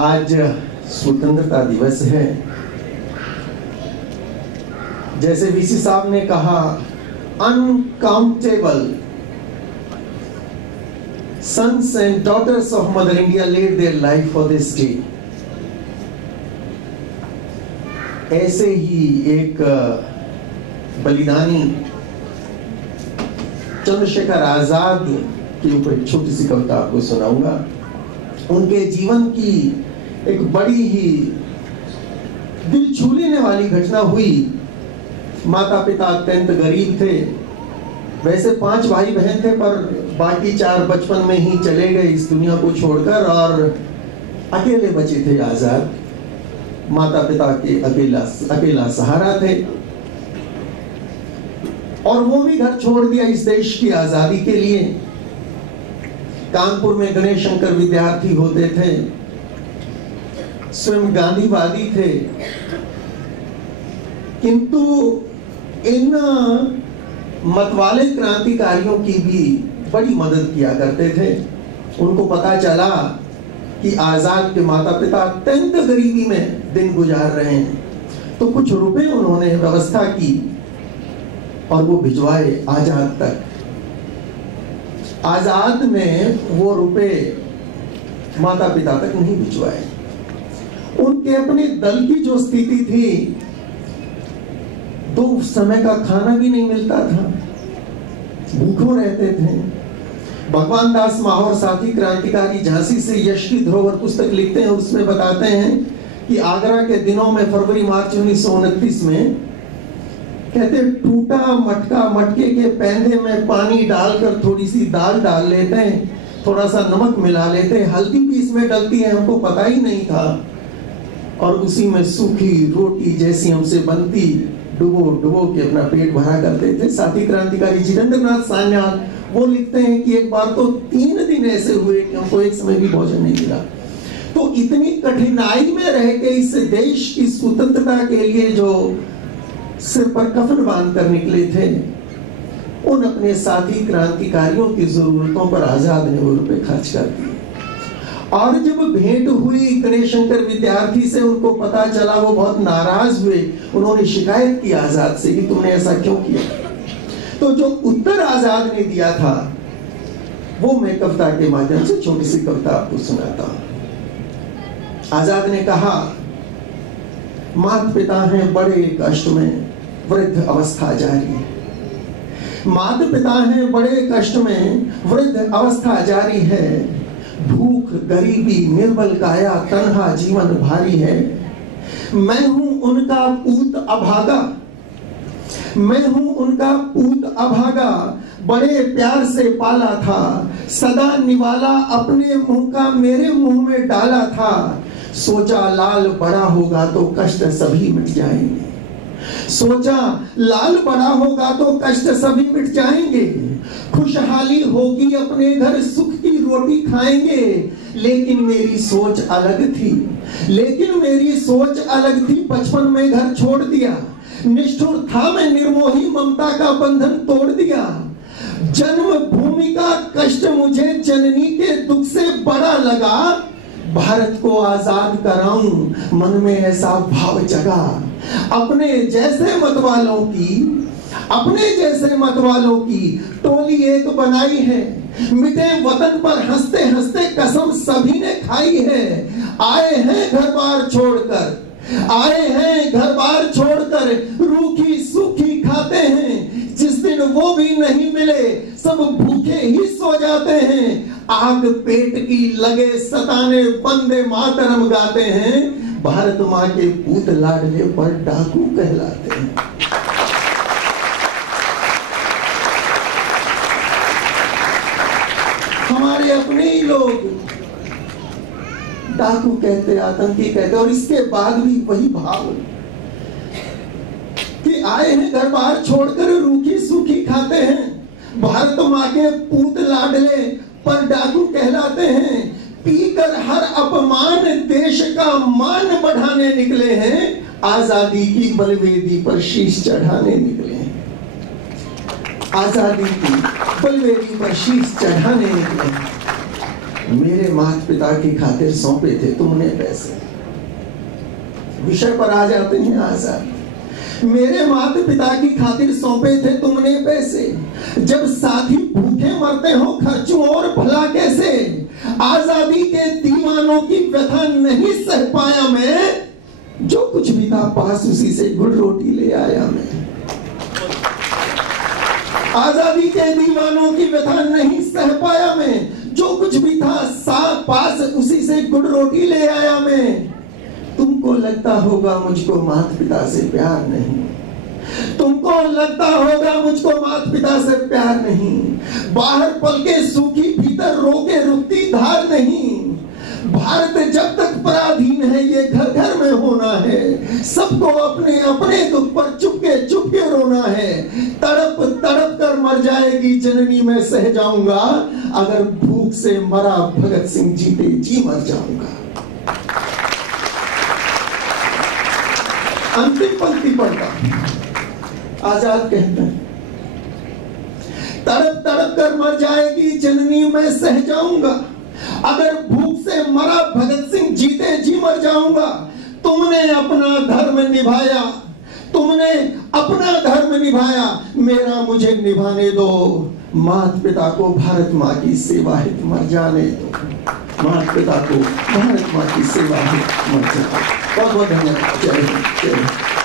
आज स्वतंत्रता दिवस है। जैसे वीसी साहब ने कहा, uncountable sons and daughters of Mother India laid their life for this day। ऐसे ही एक बलिदानी चंद्रशेखर आजाद के ऊपर एक छोटी सी कविता आपको सुनाऊंगा। उनके जीवन की एक बड़ी ही दिल छू लेने वाली घटना हुई। माता पिता अत्यंत गरीब थे। वैसे 5 भाई बहन थे, पर बाकी 4 बचपन में ही चले गए इस दुनिया को छोड़कर, और अकेले बचे थे आजाद। माता पिता के अकेला सहारा थे, और वो भी घर छोड़ दिया इस देश की आजादी के लिए। कानपुर में गणेश शंकर विद्यार्थी होते थे, स्वयं गांधीवादी थे, किंतु इन मतवाले क्रांतिकारियों की भी बड़ी मदद किया करते थे। उनको पता चला कि आजाद के माता पिता अत्यंत गरीबी में दिन गुजार रहे हैं, तो कुछ रुपए उन्होंने व्यवस्था की और वो भिजवाए आजाद तक। आजाद ने वो रुपए माता पिता तक नहीं भिजवाए। उनके अपने दल की जो स्थिति थी, 2 समय का खाना भी नहीं मिलता था, भूखों रहते थे। भगवान दास माहौर साथी क्रांतिकारी झांसी से यश की धरोहर पुस्तक लिखते हैं, उसमें बताते हैं कि आगरा के दिनों में फरवरी मार्च 1929 में कहते टूटा मटका मटके के पैंधे में पानी डालकर थोड़ी सी दाल डाल लेते हैं, थोड़ा सा नमक मिला लेते हैं, हल्दी भी इसमें डलती है, हमको पता ही नहीं था, और उसी में सूखी रोटी जैसी हमसे बनती डुबो के अपना पेट भरा करते थे। साथी क्रांतिकारी जितेंद्रनाथ सान्याल वो लिखते हैं कि एक बार तो 3 दिन ऐसे हुए कि हमको एक समय भी भोजन नहीं मिला। तो इतनी कठिनाई में रह के इस देश की स्वतंत्रता के लिए जो सिर पर कफन बांध कर निकले थे, उन अपने साथी क्रांतिकारियों की जरूरतों पर आजाद ने वो रुपए खर्च कर दिए। और जब भेंट हुई गणेश शंकर विद्यार्थी से, उनको पता चला, वो बहुत नाराज हुए। उन्होंने शिकायत की आजाद से कि तुमने ऐसा क्यों किया। तो जो उत्तर आजाद ने दिया था, वो मैं कविता के माध्यम से छोटी सी कविता आपको सुनाता हूं। आजाद ने कहा, माता पिता हैं बड़े कष्ट में, वृद्ध अवस्था जारी है। माता पिता हैं बड़े कष्ट में, वृद्ध अवस्था जारी है। भूख गरीबी निर्बल काया, तन्हा जीवन भारी है। मैं हूं उनका पूत अभागा, मैं हूं उनका पूत अभागा, बड़े प्यार से पाला था, सदा निवाला अपने मुंह का मेरे मुंह में डाला था। सोचा लाल बड़ा होगा तो कष्ट सभी मिट जाएंगे, सोचा लाल बड़ा होगा तो कष्ट सभी मिट जाएंगे। खुशहाली होगी अपने घर सुख की रोटी खाएंगे। लेकिन मेरी सोच अलग थी, लेकिन मेरी सोच अलग थी, बचपन में घर छोड़ दिया। निष्ठुर था मैं निर्मोही, ममता का बंधन तोड़ दिया। जन्म भूमि का कष्ट मुझे जननी के दुख से बड़ा लगा। भारत को आजाद कराऊं, मन में ऐसा भाव जगा। अपने जैसे मतवालों की टोली एक बनाई है। मिटे वतन पर हंसते हंसते कसम सभी ने खाई है। आए हैं घर बार छोड़कर, रूखी सूखी खाते हैं। जिस दिन वो भी नहीं मिले, सब भूखे ही सो जाते हैं। आग पेट की लगे सताने, वंदे मातरम गाते हैं। भारत माँ के पूत लाडले पर डाकू कहलाते हैं। हमारे अपने ही लोग डाकू कहते, आतंकी कहते, और इसके बाद भी वही भाव कि आए हैं घर बार छोड़कर, रूखी सूखी खाते हैं। भारत माँ के पूत लाडले पर डाकू कहलाते हैं। पीकर हर अपमान देश का मान बढ़ाने निकले हैं। आजादी की बलवेदी पर शीश चढ़ाने निकले हैं। आजादी की बलवेदी पर शीश चढ़ाने निकले हैं। मेरे माता पिता की खातिर सौंपे थे तुमने पैसे। विषय पर आ जाते हैं आजाद। मेरे माता पिता की खातिर सौंपे थे तुमने पैसे, जब साथी भूखे मरते हो खर्चूं और भला कैसे। आजादी के दीवानों की व्यथा नहीं सह पाया मैं, जो कुछ भी था पास उसी से गुड़ रोटी ले आया मैं। आजादी के दीवानों की व्यथा नहीं सह पाया मैं, जो कुछ भी था साथ पास उसी से गुड़ रोटी ले आया मैं। तुमको लगता होगा मुझको माता पिता से प्यार नहीं, तुमको लगता होगा मुझको माता पिता से प्यार नहीं। बाहर पलके सूखी भीतर रोके रुकती धार नहीं। भारत जब तक पराधीन है ये घर घर में होना है। सबको अपने अपने दुख पर चुपके चुपके रोना है। तड़प तड़प कर मर जाएगी जननी मैं सह जाऊंगा, अगर भूख से मरा भगत सिंह जीते जी मर जाऊंगा। अंतिम पंक्ति पढ़ता आजाद कहते हैं, तड़प तड़प कर मर जाएगी जननी मैं सह जाऊंगा, अगर भूख से मरा भगत सिंह जीते जी मर जाऊंगा। तुमने अपना धर्म निभाया, तुमने अपना धर्म निभाया, मेरा मुझे निभाने दो। माता पिता को भारत माँ की सेवा हित मर जाने दो। माता पिता को भारत माँ की सेवा हित मर जाने दो। बहुत बहुत धन्यवाद। जय हिंद।